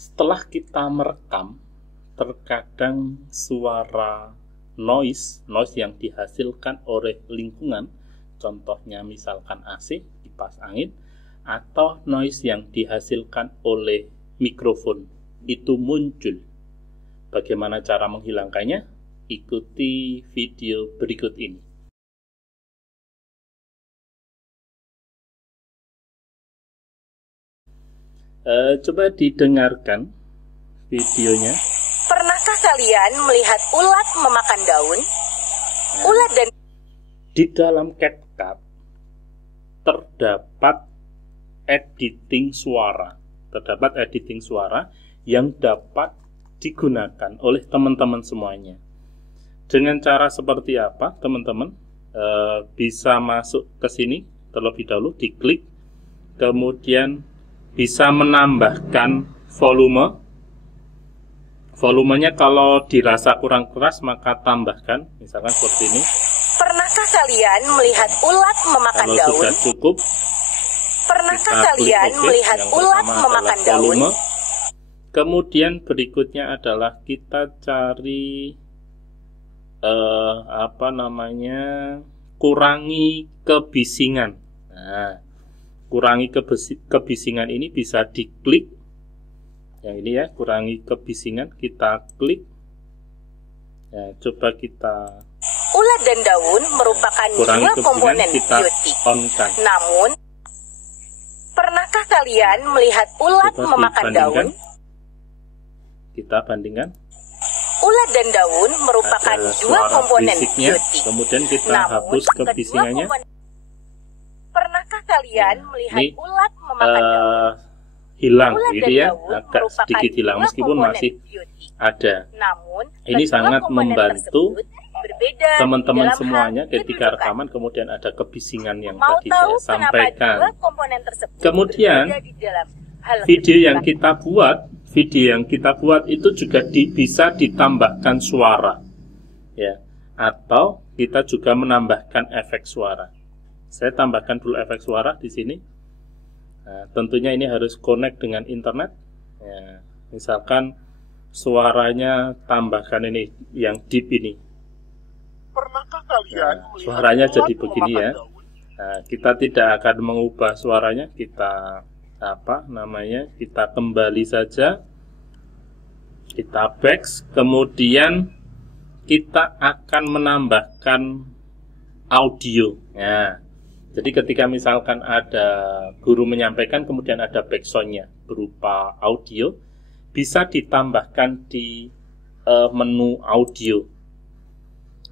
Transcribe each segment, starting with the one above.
Setelah kita merekam, terkadang suara noise yang dihasilkan oleh lingkungan, contohnya misalkan AC, kipas angin, atau noise yang dihasilkan oleh mikrofon itu muncul. Bagaimana cara menghilangkannya? Ikuti video berikut ini. Coba didengarkan videonya. Pernahkah kalian melihat ulat memakan daun? Ulat dan di dalam CapCut terdapat editing suara yang dapat digunakan oleh teman-teman semuanya. Dengan cara seperti apa, teman-teman? Bisa masuk ke sini terlebih dahulu, diklik, kemudian bisa menambahkan volumenya. Kalau dirasa kurang keras maka tambahkan, misalkan seperti ini. Pernahkah kalian melihat ulat memakan Kalau daun? sudah cukup, Pernahkah kita kalian klik OK. melihat Yang ulat pertama memakan adalah daun? volume. Kemudian berikutnya adalah kita cari kurangi kebisingan. Nah, kurangi kebisingan ini bisa diklik. Yang ini ya, kurangi kebisingan, kita klik. Ya, coba kita Ulat dan daun merupakan kurangi dua kebisingan, komponen kita biotik. on-kan. Namun, pernahkah kalian melihat ulat Coba memakan daun? Kita bandingkan. Ulat dan daun merupakan Ada dua suara komponen berisiknya, biotik. kemudian kita Namun, hapus kedua kebisingannya. Pernahkah kalian melihat Ini, ulat memakan daun? hilang Ulat gitu dan ya, daun agak merupakan sedikit hilang dua meskipun komponen masih biotik. ada. Namun, Ini kedua sangat komponen membantu tersebut berbeda teman-teman dalam semuanya hal ketika kedudukan. rekaman kemudian ada kebisingan yang Mau tadi tahu saya kenapa sampaikan. dua komponen tersebut Kemudian, berbeda di dalam hal video yang kedudukan? kita buat itu juga bisa ditambahkan suara, ya, atau kita juga menambahkan efek suara. Saya tambahkan dulu efek suara di sini. Nah, tentunya ini harus connect dengan internet. Ya, misalkan suaranya tambahkan ini yang deep ini. Pernahkah kalian melihat Suaranya ulat jadi begini memakan ya. daun? Nah, kita tidak akan mengubah suaranya, kita kita kembali saja, kita back, kemudian kita akan menambahkan audio. Nah, jadi ketika misalkan ada guru menyampaikan kemudian ada backsound-nya berupa audio, bisa ditambahkan di menu audio.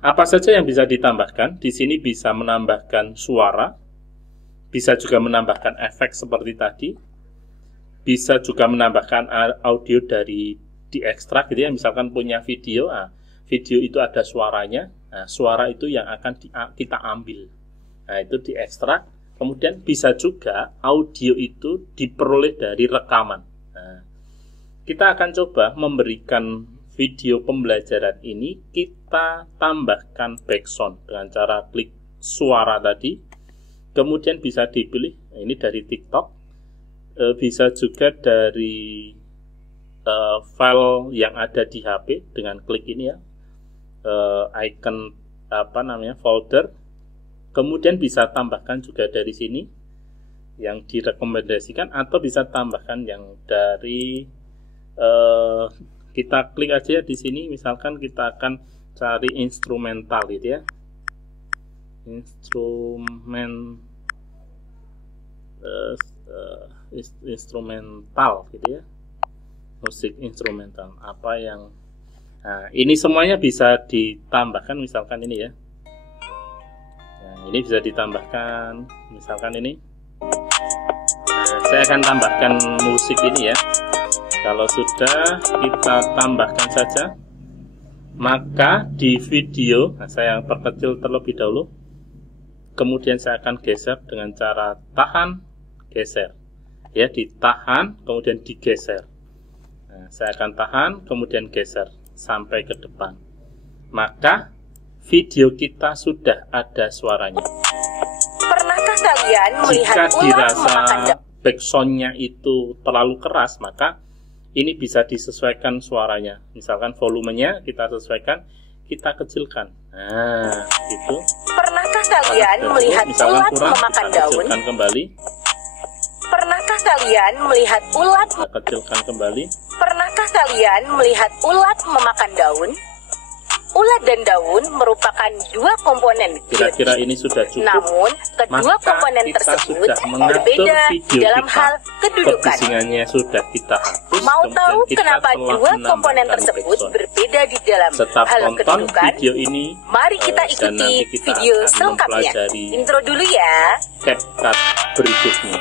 Apa saja yang bisa ditambahkan? Di sini bisa menambahkan suara, bisa juga menambahkan efek seperti tadi, bisa juga menambahkan audio dari diekstrak gitu ya. Misalkan punya video, video itu ada suaranya, suara itu yang akan kita ambil. Nah, itu diekstrak, kemudian bisa juga audio itu diperoleh dari rekaman. Nah, kita akan coba memberikan video pembelajaran ini, kita tambahkan backsound dengan cara klik suara tadi, kemudian bisa dipilih, ini dari TikTok, bisa juga dari file yang ada di HP dengan klik ini ya, icon folder. Kemudian bisa tambahkan juga dari sini yang direkomendasikan, atau bisa tambahkan yang dari kita klik aja di sini. Misalkan kita akan cari instrumental gitu ya, instrumental gitu ya, musik instrumental apa yang ini semuanya bisa ditambahkan. Misalkan ini ya. Ini bisa ditambahkan, misalkan ini. Nah, saya akan tambahkan musik ini ya. Kalau sudah, kita tambahkan saja. Maka di video, saya perkecil terlebih dahulu. Kemudian saya akan geser dengan cara tahan, geser. Ya, ditahan, kemudian digeser. Nah, saya akan tahan, kemudian geser sampai ke depan. Maka video kita sudah ada suaranya. Pernahkah kalian melihat Jika ulat dirasa memakan daun? backsound-nya itu terlalu keras, maka ini bisa disesuaikan suaranya. Misalkan volumenya kita sesuaikan, kita kecilkan. Nah, itu. Pernahkah kalian melihat ulat memakan daun? Kecilkan kembali. Pernahkah kalian melihat ulat? Kita kecilkan kembali. Pernahkah kalian melihat ulat memakan daun? Ulat dan daun merupakan dua komponen Kira-kira ini sudah cukup. Namun, kedua Maka komponen kita tersebut sudah mengatur berbeda video dalam kita. hal kedudukan. Kebisingannya sudah kita hapus. Mau kemudian tahu kita kenapa telah dua komponen menambahkan tersebut backsound. berbeda di dalam Tetap hal tonton kedudukan? video ini. Mari kita dan ikuti nanti kita video akan selengkapnya. mempelajari Intro dulu ya. CapCut berikutnya.